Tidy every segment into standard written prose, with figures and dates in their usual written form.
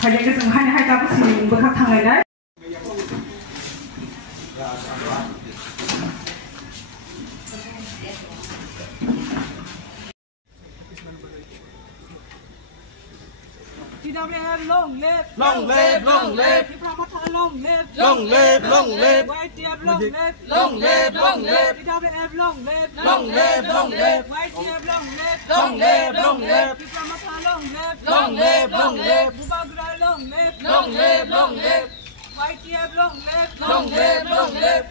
Hanya tu hanya hai tak sini berkat tangan dah. Long live, long live, long live. Long live, long live, long live. YTF long live, long live, long live. PWF long live, long live, long live. YTF long live, long live, long live. Long live, long live, long live. Bubagra long live, long live, long live. YTF long live, long live, long live.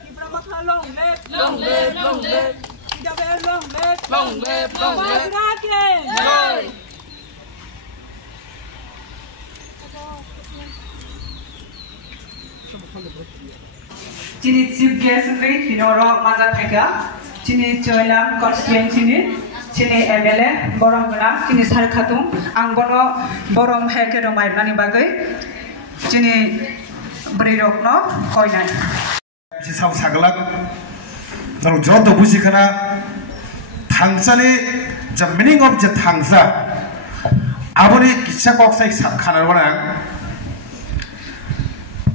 Long live, long live, long live. PWF long live, long live, long live. Bubagra Cini chief guest ni Pinoro Mazat Thaiga, cini Choilam constituency ni, cini MLA Borom Guna, cini Sar Khatung, Angbono Borom Heke Romai Nani Bagai, cini Brirok no Koinan. This is how Sagalak. Now, John the Bushikana, Tangsani, the meaning of the Tangsa, Aboni Kisakok says Kanarwana.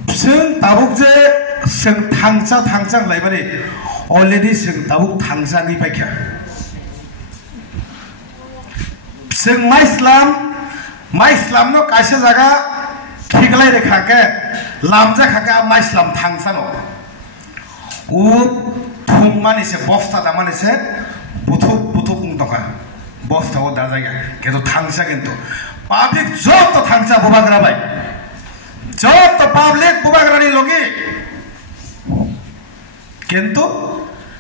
Sing Tabukje. Sing Tangsa library already sing Tabuk Tangsa ni pakai. Sing my Islam no kasih jaga khiklai rekha ke lamja khaka my Islam Tangsa no. Thum mani se bosta da mani se butuh pung toka bosta o da jaga kedo Tangsa kento public job to Tangsa bubagra bai job to public bubagra ni logi. Kento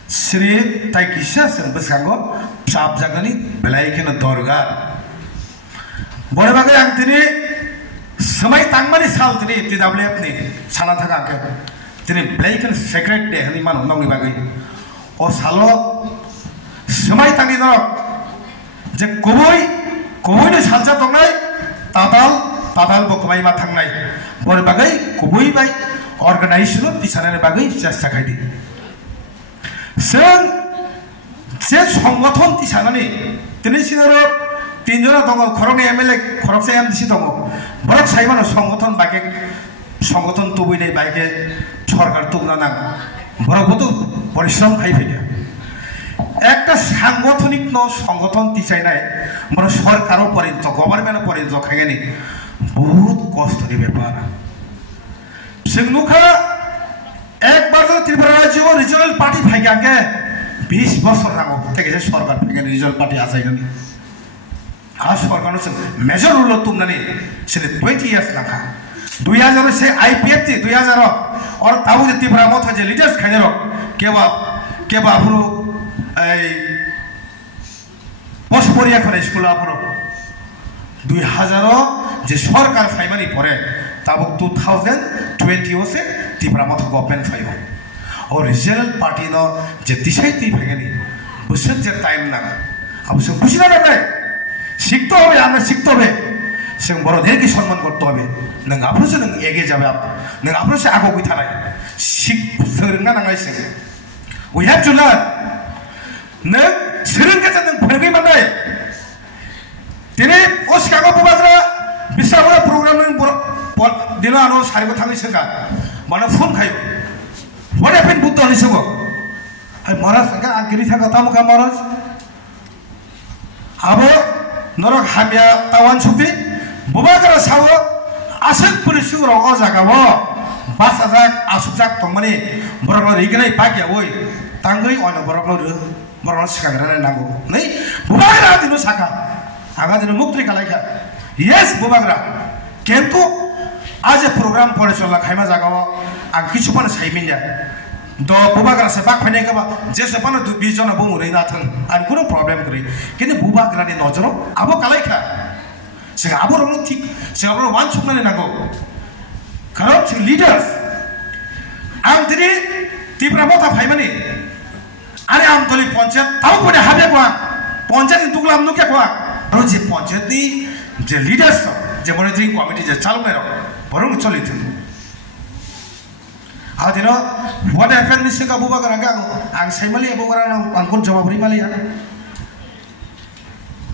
Sri Taikisha Sambaskango Sab Jagani Belaikin Dorga Borabaga Antini Samai Tangmani Saltini TWF Sanataka Tini Blaikin Secret Day Haniman Nongibagi O Salo Samai Tangino Je Kubui Salsa Tongai Tatal Bokumai Matangai Borabagai Kubui by organization of the Sanana Bagai just Sakadi. Sir, says Hongoton Tisanani, Tenisino, Tinjora Dongo, Korone Emele, Korosam Sitomo, Borak Simon of Songoton Bagek, Songoton to win a bagge, Chorgar Tumana, Borobutu, Borisam Haifia. Actors Hangotonic no Songoton Tisanai, Morosor Caro Porinto, government Porinto Kagani, both cost to the Vepana. Singluka एक बार तो त्रिपुरा राज्य को regional party फाइगा के 20 वर्ष रहा हो तक ऐसे सरकार फाइगा रीजनल पार्टी आ जाएगा नहीं आज सरकार ने मेजर रूल तुम नहीं सिर्फ 20 years लगा 2000 से IPF थी 2000 और ताऊ जो त्रिपुरा में था जो लीडर्स खाने रो के बापुरो पोस्टपोरिया करे स्कूल बापुरो 2000 जो सरकार फाइमनी पड़े तब 2020 से त्रिपुरा में गवर्नमेंट फाइव और रीजनल पार्टी नो जे दिशाई ती फैगनी बुशन जे टाइम ना अब से बुशना ना है शिक्तो हो या ना शिक्तो है सिंग बरो देर की सम्मान करतो है नंग आपरो से नंग एगे जावे आप नंग आपरो से आगो कुछ थाना शिक सरंगा नंगाई सिंग we have to learn नंग सरंगा से नंग भरगे मनाए तेरे उस कागो पुबाजरा बिसावरा प्रोग्राम नंग दिनो आनो सारी को थांगी सेगा mana phone kayo what happened buddha ni sego hai maharaj ka agiri tha kata muka maharaj abo norok hamya tawan chupi bubagara sawo asek puri sugur o jaga wo basajak asujak tongmani borok rignai pakya oi tangoi ono borok sikagra nago nei bubagara dinu saka aga dinu mukti kalaika yes bubagara kento आज programme पढ़े चला खाइमा जागाओ आं किछु पन साइमिन्या दो बुबाग्रा से बाक फने के जेसे पन 20 जना बुमु रै नाथन आनि कुनो प्रॉब्लम गरे किने बुबाग्रा नि नजरो आबो कालाइखा से आबो रनो ठीक से आबो वान छुकने नागो करप्ट लीडर्स आं दिनि तिब्रा मथा फाइमानि आरे आम तलि पंचायत ताउ पने हाबे गवा पंचायत दुगलाम नुके गवा र जे पंचायत नि जे लीडर्स जे मॉनिटरिंग कमिटी जे चालु नै Orang coli tu. Hadino, what happened is ka buba karaga, ang saimali abu karana angkun jawab beri mali ya.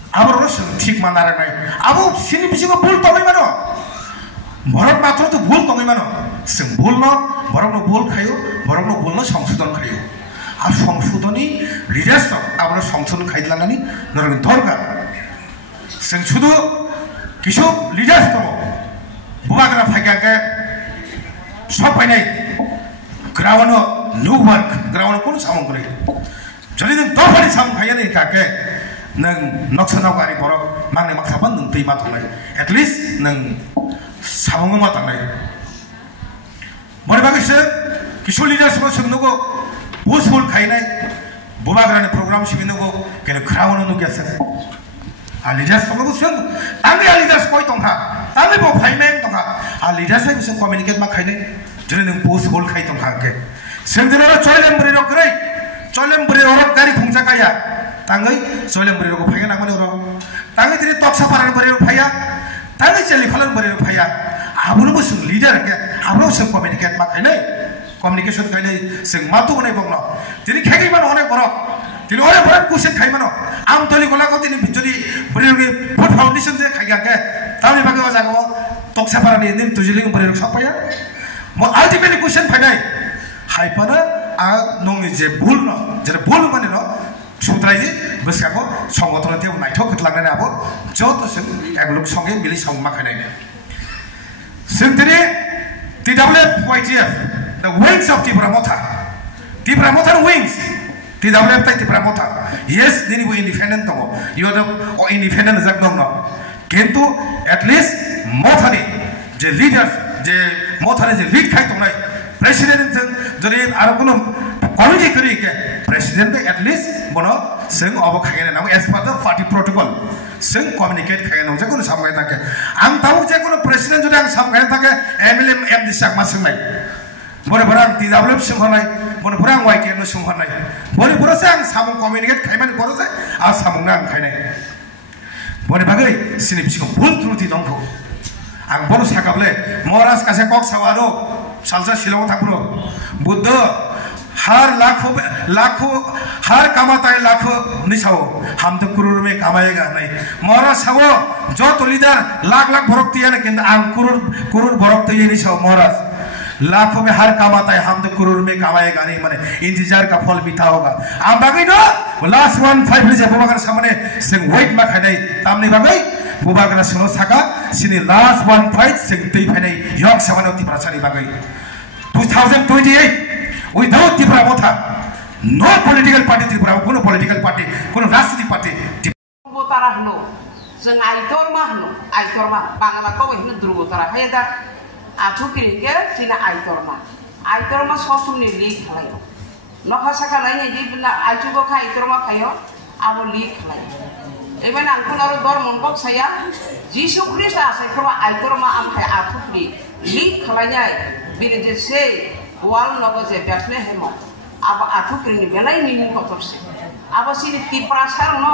Abu orang sih tik mandara nai. Abu sini bisi ko pul tahu mana? borok matro to bol tongai mano sing bolno borok no bol khayo borok no bolno সংশোধন khayo আর সংশোধনী leaders আমরা সংশোধন খাইলানি নরক দরকার जों শুধু কিছু leaders দङ বুবাগ্রা ফাইগাকে সব পাইনাই গ্রাউন্ড নো ওয়ার্ক গ্রাউন্ড কোন সামং করে যদি নों দফানি সামং খাইয়ানি কাকে नों नक्सनाव गारि बरक मांने माखाबान नों दैमा थांनाय एट लिस्ट नों सामं मा थांनाय बरे बागैसो किशोर लिडर्स को सोंनोगो बुस बुल खाइनाय बुबाग्रानि प्रोग्राम सिबिनोगो केनो ग्राउन्ड नो गेसे आ लिडर्स को सों आंनि लिडर्स कोइ दंहा आंनि बो फाइमें दंहा आ लिडर्स को सों कम्युनिकेट मा खाइनाय जने नों बुस बुल खाइ दंहा के सेंदिनो चयलेम बरि रकरै चयलेम बरि रक गारि खुंजा काया तांगै चयलेम बरि रक फाइगा नागमने र तांगै दिनै तक्सा पारान बरि रक फाइया तांगै चेलि खलन बरि रक फाइया आबुनो बो सों लिडर के आबुनो सों कम्युनिकेट मा खाइनाय कम्युनिकेशन खाइनाय जों मातु बनाय बंगन दिनै खेगै मान हने बर दिनै हने बर कुशन खाइ मान आम तलि गलाको दिनै जदि बरिरगे फुड फाउंडेशन जे खाइगा के तामनि बागे जागो तक्सा पारानि दिन तुजिलिं बरि रक सपाया म अल्टिमेटली कुशन फाइनाय हाइपाना आ नंनि जे भुल न जे भुल माने न सुद्रायि बसकाको संगठन ते नाइथो खतलांनाय आबो जत जों एकलुक संगे मिलि संमा खाइनाय जों दिनै TWF the wings of Tipramotha wings TWF tai Tipramotha yes dini bo independent tomo you are the independent jak dong no kintu at least mothani je leaders je mothani je lead khai tongnai president jodi aro kono committee kari ke president at least bono जों अब खाइना नाम as per the party protocol जों communicate खाइना जे कोन सामगाय थाके आं ताउ जे कोन president जदि आं सामगाय थाके MLM M दिसाक मा सोंनाय बरे बरा आं TWF सोंहरनाय बरे बरा आं YTM नो सोंहरनाय बरे बरासे आं सामं communicate खाइमानि बरसे आ सामंना आं खाइनाय बरे बागै सिनि बिसिखौ भुल त्रुटि दंखौ आं बनो साकाबले महाराज कासे कक सावारो सालसा शिलंग थांब्रो बुद्ध हर लाखों हर कमाता है लाखों निशाओ हम तो करोड़ में कमाएगा नहीं महाराज सावो जो तो लीडर लाख बरकती है ना किंतु आम करोड़ बरकती है निशाओ महाराज लाखों में हर कमाता है हम तो करोड़ में कमाएगा नहीं माने इंतजार का फल मीठा होगा आम बाकी नो लास्ट 1-5 ले जाए बुबागर सामने सिंग वेट मा खाई तामने बाकी बुबागर सुनो साका सिनी लास्ट 1-5 सिंग ती फाइने यंग सामने उती प्रचारी बाकी 2028 without Tipramotha no political party Tripura kono political party kono rajnitik party Durgotara hno जों आइतरमा बांला को हनो दुर्गोतरा हायदा आथु किरिके सिना आइतरमा ससुनि लिक खालायो नखा साखा नायनि दिबना आइतुगो खा आइतरमा खायो आबो लिक खालायो एबेन आंखुनारो दर मनबक साया जिसु ख्रिस्ट आसेखो आइतरमा आमखाय आथुनि लिक खालायनाय बिरेजे से वाल नगो जे बैठने है मो अब आथु क्रिनि बेलाय निनि कतरसे अब सिनि तिप्रा सार न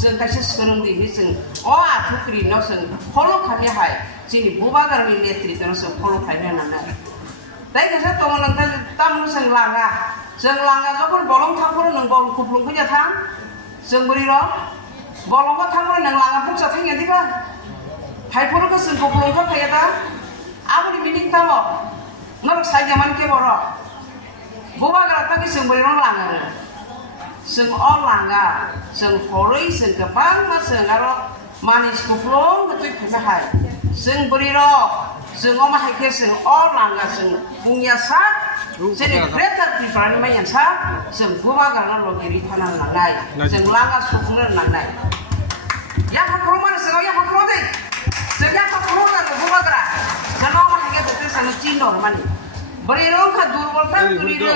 जों कासे सोलोंदि नि जों अ आथु क्रि न जों फलो खाने हाय सिनि बुबागारनि नेतृत्व न जों फलो खायनो नानाय दाय गसा तंग नंथा ताम जों लाङा जखन बलं थांफोर नों बल खुफ्लुं फैया थां जों बोरै र बलंबो थांफोर नों लाङा बुंसा थांया दिबा हायफोरखौ जों खुफ्लुं फैया दा आबनि मिनिं थामो नरक साइजा मान के बरो बुबाग्रा ताकि जों बोरै रं लाङा जों अ लाङा जों हरै जों गोबां मा जों आरो मानिस खुफ्लुं गतै फैनो हाय जों बोरै र जों अ माहायखे जों अ लाङा जों बुंया सा जेरै ग्रेटार प्रिफारेन्स मायन सा जों बुबाग्रा लगिरि थाना लांनाय जों लाङा सुफुंनो नांनाय या हाखरो माने जों या हाखरो दे जों या हाखरो ना बुबाग्रा जों अ माहायखे गतै सानो चिनर माने बोरै रंखा दुर्बलता तुलिरो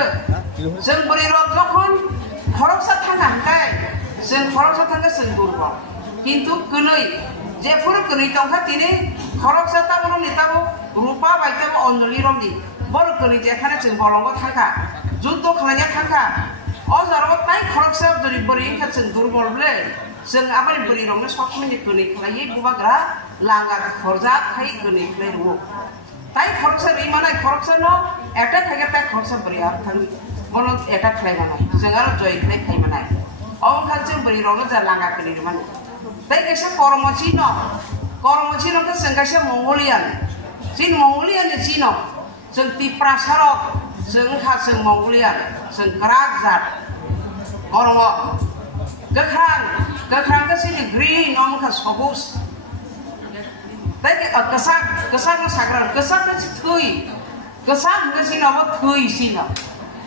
जों बोरै र जखन खरकसा थांगा हांखाय जों खरकसा थांगा जों दुर्बल किन्तु गनै जेफोर गनै दंखा दिनै खरकसा ताबो नेताबो रूपा बायताबो अनलि रंदि बर गनै जेखाने जों बलंग थांखा जुद्ध खालायना थांखा अ जाराव ताइ खरकसा दुरि बोरै का जों दुर्बल ब्ले जों आबारि बोरै रंनो सखमनि गनै खालायै बुबाग्रा लांगा खरजा खाय गनै खालाय रु ताइ खरकसा रिमानाय खरकसा न एटा थागे ताइ खरकसा बोरै थां बन एटा खालायमानाय जों आरो जय खालाय खायमानाय अनखाल जों बोरै रंनो जा लांगा गनै रमान ताइ केसा करमचि न जों गायसे Mangalyaan Chin Mongolian Chino, Sun Tiprasarok, Sun Hassan Mongolian, Sun Karakzat, Oromo, Gakrang, the city green, Nomkas Hobus. Take a Kasak Sakran, Kasak is Tui, Kasak is in our Tui Sina.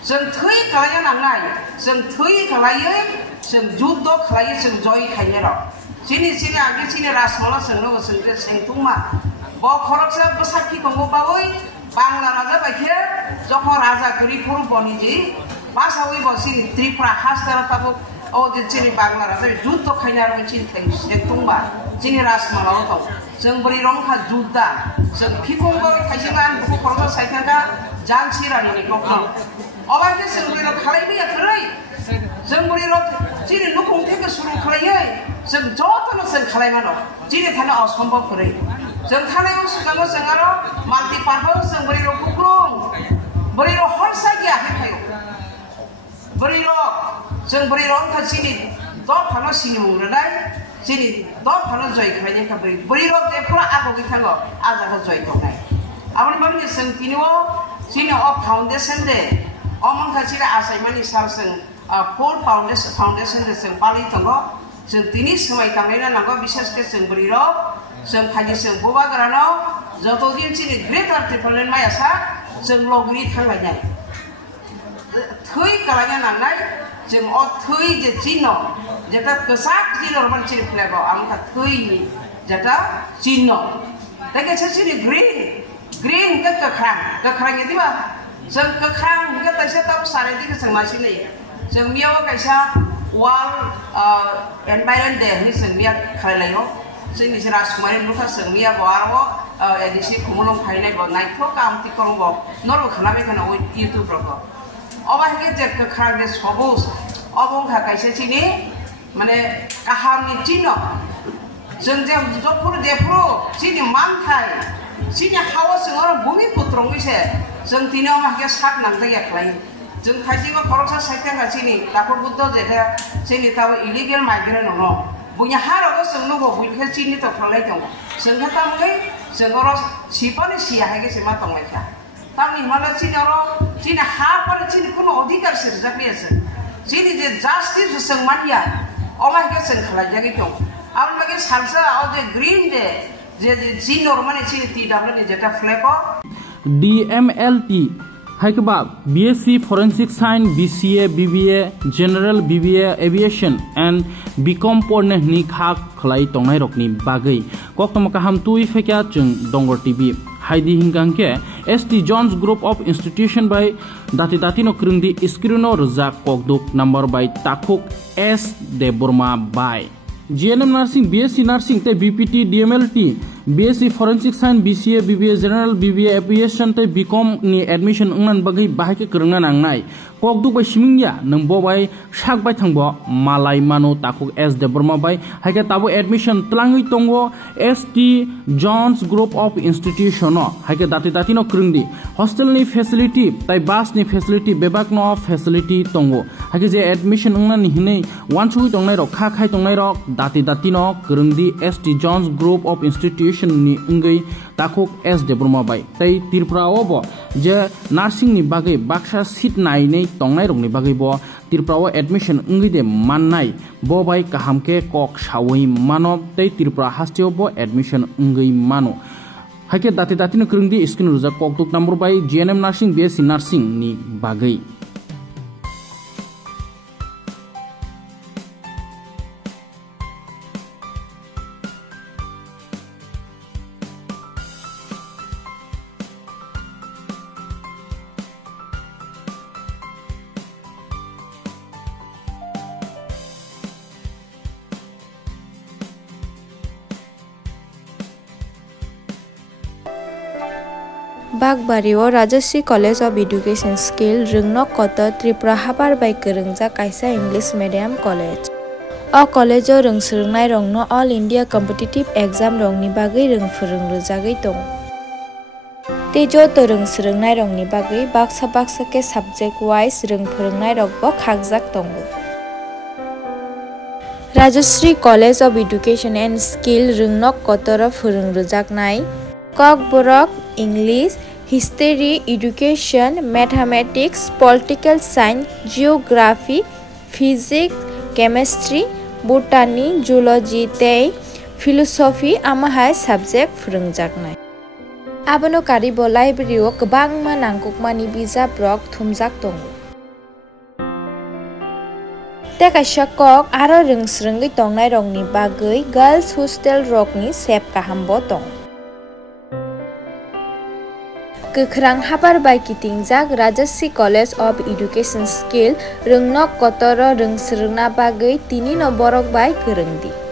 Sun Tui Kalayan and Nai, Sun Tui Kalayan, Sun Judo Kalay, Sun Joy Kainero. Sini agak sini rasmola senang senang sentuma. Bawa koroksa besar ki pengubahoi, Bangla raja baiknya, Joko raja kiri puru boni ji, pasawi bosin Tripura khas terus tahu, oh jadi sini Bangla raja judo kaya orang cinta sentuma. Sini rasmola itu, seng beri rongka juda, seng pipunggo kajian buku koroksa saya kan jangan ini kokong. Orang itu seng beri rong kalai dia kerai, seng beri rong sini nukung tiga suruh kalai. Seng jodoh seng kalai mana, jadi thana asombo kere. Seng thana yang suka sengaro, multi purpose seng beri ro kukurung, beri ro hal saja hepayo. Beri ro, seng beri ro angkat sini, dua thana sini mungradai, sini dua thana joy kaya kaberi. Beri ro depura aku kita go, ada ke joy kau nai. Awal mana seng tiniwo, sini of foundation de, omong kasih asai mani sar seng, full foundation de seng pali tanggo. Seng tini semai kami na nanggo bisa ke seng beriro, seng kaji seng buba kerana jatuh din sini great artificial maya sa seng logri thanganya. Thui kalanya nangai seng thui je Cino, jata kesak Cino orang sini pelego, angkat thui ni jata Cino. Tapi sini green ke kekrang itu bah, seng kekrang ke tasnya tahu sari itu seng masih ni, seng miawa kaisa wall environment deh ni sengbiak khalai lo sing di seras kemarin luka sengbiak bawa edisi kumulung khalai lo naik to kam ti korong bo nol khalabe kana YouTube ro obah ke je ke khare sobus obong kha kaise chini mane kaham ni Cino seng je jopur depuro sini manthai sini hawa sengoro bumi putrong ise seng tino mah ke sak nang ta ya khlai Jeng kaji ko koroksa sekten kat sini, takut butuh jadi sini tahu illegal migrant ono. Punya haro ko sengnu ko bukan sini tu kalau itu. Sengketa mulai sengkoros siapa ni siapa ke sima tong mereka. Tapi malah sini orang sini apa sini kuno odikar sirja biasa. Sini je justice sengmadia. Orang ke sengkala jadi itu. Awal lagi salsa ada green de. Jadi sini orang ni sini tidak boleh jadi fleko. DMLT Haikaba BSc Forensic Science, BCA, BBA, General BBA, Aviation and BCom porne ni khak khlai tongnai rokni bagai koktom kaham tui fekya chung Dongor TV haidi hingkangke ST Jones Group of Institution by dati no krungdi iskirino rojak kokduk number by takuk S de Burma by GNM Nursing, BSc Nursing te BPT, DMLT, BSc Forensic Science, BCA, BBA, General BBA, Aviation te BCom ni admission ngnan bagai bahake kerungan angnai. Kokduk by simingya nangbo by shak by thangbo malai mano takuk S de Burma by hake tabo admission tlangi tongo ST Jones Group of Institution no hake dati no krungdi hostel ni facility tai bus ni facility bebak no facility tongo hake je admission ngnan ni hinei wanchui tongnai rok kha khai tongnai rok dati no krungdi ST Jones Group of Institution ni ngai takuk S de Burma by tai Tripura obo je nursing ni bagai baksa seat nai nei tongnai rok ni bagai bo Tripura admission ngai de mannai bo by kahamke kok shawai mano tai Tripura hastio bo admission ngai mano hake dati no krungdi skin ruja koktuk number by GNM Nursing, BSc Nursing ni bagai Bagbario Rajashri College of Education Skill Rungnok Koto Tripura Habar by Kerungja Kaisa English Medium College. O college o rungsrungnai rongno All India Competitive Exam rongni bagai rungfurungrujagai tong. Tejo to rungsrungnai rongni bagai baksa ke subject wise rungfurungnai rokbo khagjak tongo. Rajashri College of Education and Skill Rungnok Koto ro furungrujaknai Kok borok English, History, Education, Mathematics, Political Science, Geography, Physics, Chemistry, Botany, Zoology, tei Philosophy amahai subject phurungjaknai. Abono karibo library o kwbangma nangkukmani bijap rok thumjak tongo. Te kaisa kok aro rungsrungui tongnai rokni bagui girls hostel rokni sep kahambo tongo. Kwkrang habar bai kitingjak Rajashri College of Education Skill rungno kotoro rungsrungna bagui tini no borok bai kwrungdi.